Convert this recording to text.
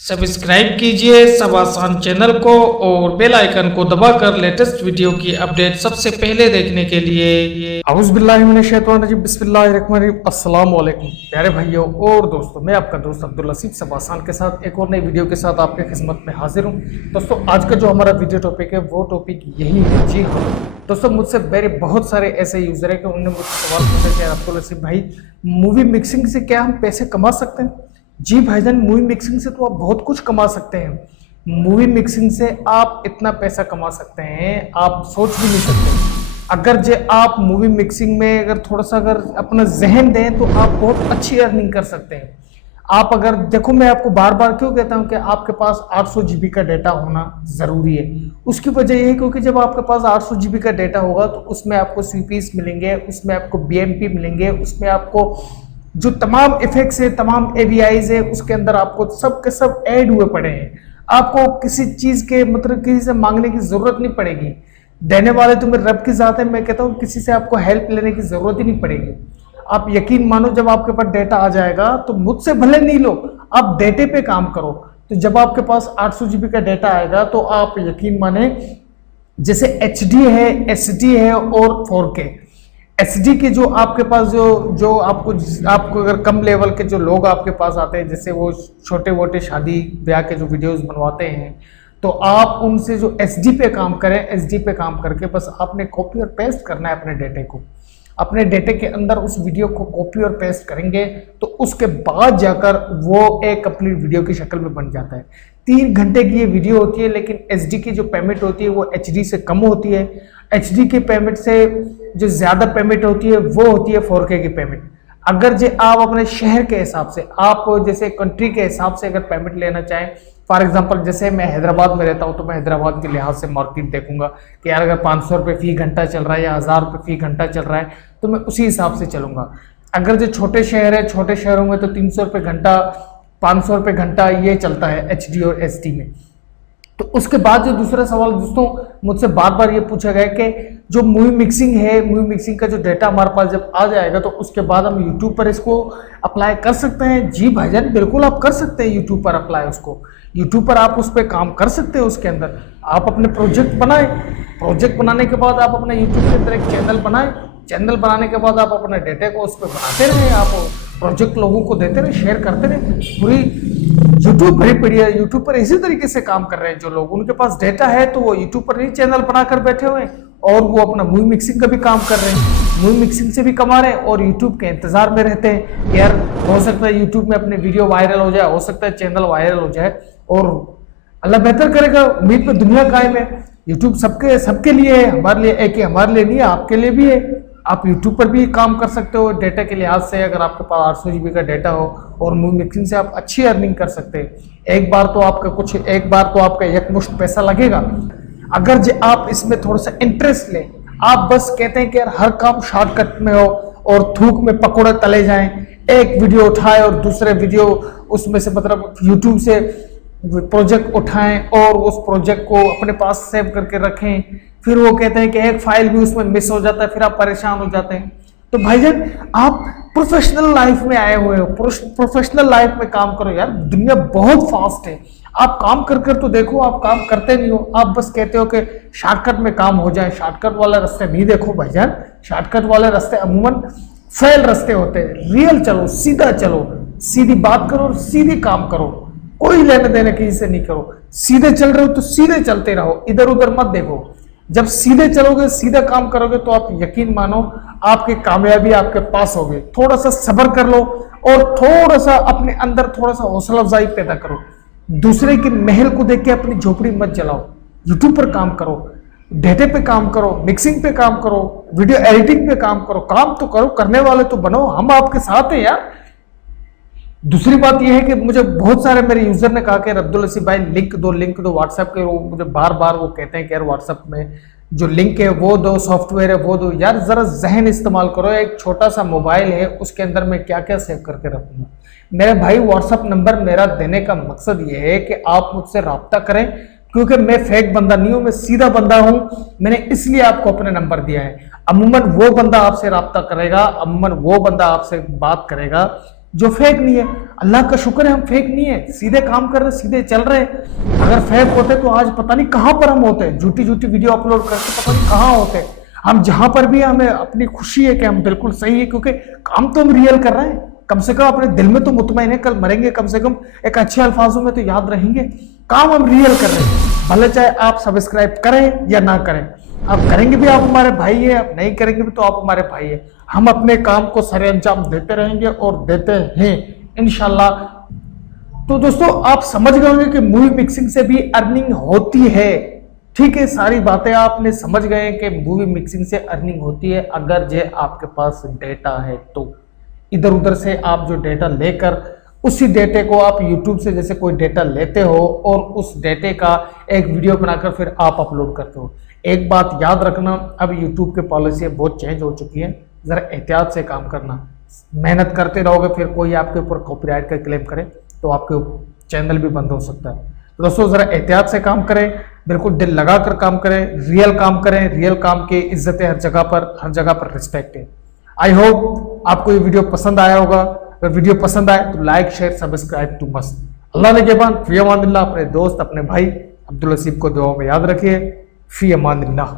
Subscribe कीजिए सब आसान चैनल को और बेल आइकन को दबाकर लेटेस्ट वीडियो की अपडेट सबसे पहले देखने के लिए औज़ुबिल्लाहिमिनश्शैतानिर्रजीम बिस्मिल्लाहिर्रहमानिर्रहीम। अस्सलाम वालेकुम प्यारे भाइयों और दोस्तों, मैं आपका दोस्त अब्दुल लसीफ सब आसान के साथ एक और नई वीडियो के साथ आपके खिदमत में हाजिर हूं। दोस्तों, आज का जो हमारा वीडियो टॉपिक है वो टॉपिक यही है। जी हाँ दोस्तों, मुझसे मेरे बहुत सारे ऐसे यूज़र है कि उन्होंने मुझसे सवाल पूछा कि अब्दुल लसीफ भाई, मूवी मिक्सिंग से क्या हम पैसे कमा सकते हैं? जी भाईजान, मूवी मिक्सिंग से तो आप बहुत कुछ कमा सकते हैं। मूवी मिक्सिंग से आप इतना पैसा कमा सकते हैं आप सोच भी नहीं सकते। अगर जे आप मूवी मिक्सिंग में अगर थोड़ा सा अगर अपना जहन दें तो आप बहुत अच्छी अर्निंग कर सकते हैं। आप अगर देखो, मैं आपको बार बार क्यों कहता हूं कि आपके पास 800 GB का डेटा होना ज़रूरी है। उसकी वजह यह है क्योंकि जब आपके पास 800 GB का डेटा होगा तो उसमें आपको CPs मिलेंगे, उसमें आपको BMP मिलेंगे, उसमें आपको जो तमाम इफेक्ट्स है, तमाम AVIs है, उसके अंदर आपको सब के सब ऐड हुए पड़े हैं। आपको किसी चीज़ के मतलब किसी से मांगने की ज़रूरत नहीं पड़ेगी। देने वाले तो मेरे रब की ज़ात है। मैं कहता हूँ किसी से आपको हेल्प लेने की ज़रूरत ही नहीं पड़ेगी। आप यकीन मानो, जब आपके पास डेटा आ जाएगा तो मुझसे भले नहीं लो, आप डेटे पे काम करो। तो जब आपके पास 800 GB का डेटा आएगा तो आप यकीन माने, जैसे HD है, SD है और 4K SD के जो आपके पास जो आपको अगर कम लेवल के जो लोग आपके पास आते हैं, जैसे वो छोटे मोटे शादी ब्याह के जो वीडियोस बनवाते हैं, तो आप उनसे जो SD पे काम करें, SD पे काम करके बस आपने कॉपी और पेस्ट करना है अपने डेटे को। अपने डेटे के अंदर उस वीडियो को कॉपी और पेस्ट करेंगे तो उसके बाद जाकर वो एक कंप्लीट वीडियो की शक्ल में बन जाता है। 3 घंटे की ये वीडियो होती है, लेकिन SD की जो पेमेंट होती है वो HD से कम होती है। HD की पेमेंट से जो ज़्यादा पेमेंट होती है वो होती है 4K की पेमेंट। अगर जो आप अपने शहर के हिसाब से, आप जैसे कंट्री के हिसाब से अगर पेमेंट लेना चाहें, फॉर एग्जांपल जैसे मैं हैदराबाद में रहता हूं तो मैं हैदराबाद के लिहाज से मार्केट देखूंगा कि यार अगर 500 रुपये फी घंटा चल रहा है या 1000 रुपये फी घंटा चल रहा है तो मैं उसी हिसाब से चलूंगा। अगर जो छोटे शहर है, छोटे शहरों में तो 300 रुपये घंटा, 500 रुपये घंटा ये चलता है HD और SD में। तो उसके बाद जो दूसरा सवाल दोस्तों मुझसे बार बार ये पूछा गया कि जो मूवी मिक्सिंग है, मूवी मिक्सिंग का जो डेटा हमारे पास जब आ जाएगा तो उसके बाद हम यूट्यूब पर इसको अप्लाई कर सकते हैं। जी भाईजान, बिल्कुल आप कर सकते हैं यूट्यूब पर अप्लाई। उसको यूट्यूब पर आप उस पर काम कर सकते हैं। उसके अंदर आप अपने प्रोजेक्ट बनाएं। प्रोजेक्ट बनाने के बाद आप अपने यूट्यूब के अंदर एक चैनल बनाएं। चैनल बनाने के बाद आप अपने डेटा को उस पर बनाते रहें, आप प्रोजेक्ट लोगों को देते रहे, शेयर करते रहे। पूरी यूट्यूब भरी पड़ी है। यूट्यूब पर इसी तरीके से काम कर रहे हैं जो लोग, उनके पास डेटा है तो वो यूट्यूब पर ही चैनल बनाकर बैठे हुए हैं और वो अपना मूवी मिक्सिंग का भी काम कर रहे हैं। मूवी मिक्सिंग से भी कमा रहे हैं और यूट्यूब के इंतजार में रहते हैं कि यार हो सकता है यूट्यूब में अपने वीडियो वायरल हो जाए, हो सकता है चैनल वायरल हो जाए, और अल्लाह बेहतर करेगा। उम्मीद पे दुनिया कायम है। यूट्यूब सबके लिए है, हमारे लिए एक ही, हमारे लिए नहीं है, आपके लिए भी है। आप यूट्यूब पर भी काम कर सकते हो डेटा के लिहाज से। अगर आपके पास 800 GB का डेटा हो और मूवी मिक्सिंग से आप अच्छी अर्निंग कर सकते हैं। एक बार तो आपका एकमुश्त पैसा लगेगा। अगर जो आप इसमें थोड़ा सा इंटरेस्ट लें, आप बस कहते हैं कि यार हर काम शॉर्टकट में हो और थूक में पकौड़े तले जाएं, एक वीडियो उठाए और दूसरे वीडियो उसमें से मतलब यूट्यूब से प्रोजेक्ट उठाएं और उस प्रोजेक्ट को अपने पास सेव करके रखें, फिर वो कहते हैं कि एक फाइल भी उसमें मिस हो जाता है, फिर आप परेशान हो जाते हैं। तो भाईजान, आप प्रोफेशनल लाइफ में आए हुए हो, प्रोफेशनल लाइफ में काम करो। यार दुनिया बहुत फास्ट है। आप काम कर तो देखो, आप काम करते नहीं हो। आप बस कहते हो कि शॉर्टकट में काम हो जाए। शॉर्टकट वाले रास्ते नहीं देखो भाईजान। शॉर्टकट वाले रास्ते अमूमन फेल रास्ते होते हैं। रियल चलो, सीधा चलो, सीधी बात करो, सीधी काम करो, कोई लेने देने किसी से नहीं करो। सीधे चल रहे हो तो सीधे चलते रहो, इधर उधर मत देखो। जब सीधे चलोगे, सीधा काम करोगे तो आप यकीन मानो आपकी कामयाबी आपके पास होगी। थोड़ा सा सब्र कर लो और थोड़ा सा अपने अंदर थोड़ा सा हौसला अफजाई पैदा करो। दूसरे के महल को देख के अपनी झोपड़ी मत जलाओ। यूट्यूब पर काम करो, डेटे पे काम करो, मिक्सिंग पे काम करो, वीडियो एडिटिंग पे काम करो। काम तो करो, करने वाले तो बनो। हम आपके साथ हैं यार। दूसरी बात यह है कि मुझे बहुत सारे मेरे यूजर ने कहा कि अब्दुल लसीफ भाई लिंक दो व्हाट्सएप के। वो मुझे बार बार वो कहते हैं कि यार व्हाट्सएप में जो लिंक है वो दो, सॉफ्टवेयर है वो दो। यार जरा जहन इस्तेमाल करो। एक छोटा सा मोबाइल है, उसके अंदर मैं क्या क्या सेव करके रखूंगा। मेरे भाई, व्हाट्सएप नंबर मेरा देने का मकसद ये है कि आप मुझसे रब्ता करें, क्योंकि मैं फेक बंदा नहीं हूं, मैं सीधा बंदा हूं। मैंने इसलिए आपको अपने नंबर दिया है। अमूमन वो बंदा आपसे रब्ता करेगा, अमूमन वो बंदा आपसे बात करेगा जो फेक नहीं है। अल्लाह का शुक्र है हम फेक नहीं है, सीधे काम कर रहे, सीधे चल रहे। अगर फेक होते तो आज पता नहीं कहां पर हम होते, झूठी झूठी वीडियो अपलोड करके पता नहीं कहां होते। हम जहां पर भी हमें अपनी खुशी है कि हम बिल्कुल सही है, क्योंकि काम तो हम रियल कर रहे हैं। कम से कम अपने दिल में तो मुतमईन है, कल मरेंगे कम से कम एक अच्छे अल्फाजों में तो याद रहेंगे। काम हम रियल कर रहे हैं, भले चाहे आप सब्सक्राइब करें या ना करें। आप करेंगे भी आप हमारे भाई है, आप नहीं करेंगे भी तो आप हमारे भाई है। हम अपने काम को सरे अंजाम देते रहेंगे और देते हैं इंशाल्लाह। तो दोस्तों आप समझ गए होंगे कि मूवी मिक्सिंग से भी अर्निंग होती है। ठीक है, सारी बातें आपने समझ गए कि मूवी मिक्सिंग से अर्निंग होती है अगर जो आपके पास डेटा है। तो इधर उधर से आप जो डेटा लेकर उसी डेटे को आप YouTube से जैसे कोई डेटा लेते हो और उस डेटे का एक वीडियो बनाकर फिर आप अपलोड करते हो। एक बात याद रखना, अब YouTube की पॉलिसी बहुत चेंज हो चुकी है, जरा एहतियात से काम करना। मेहनत करते रहोगे फिर कोई आपके ऊपर कॉपीराइट का क्लेम करे तो आपके चैनल भी बंद हो सकता है। तो दोस्तों जरा एहतियात से काम करें, बिल्कुल दिल लगा कर काम करें, रियल काम करें। रियल काम की इज्जत है हर जगह पर रिस्पेक्ट है। आई होप आपको ये वीडियो पसंद आया होगा। अगर वीडियो पसंद आए तो like share subscribe to must. Allah ने के बाद फी अमानिल्लाह। अपने दोस्त अपने भाई अब्दुल लसीफ को दुआ में याद रखिए। फी अमानिल्लाह।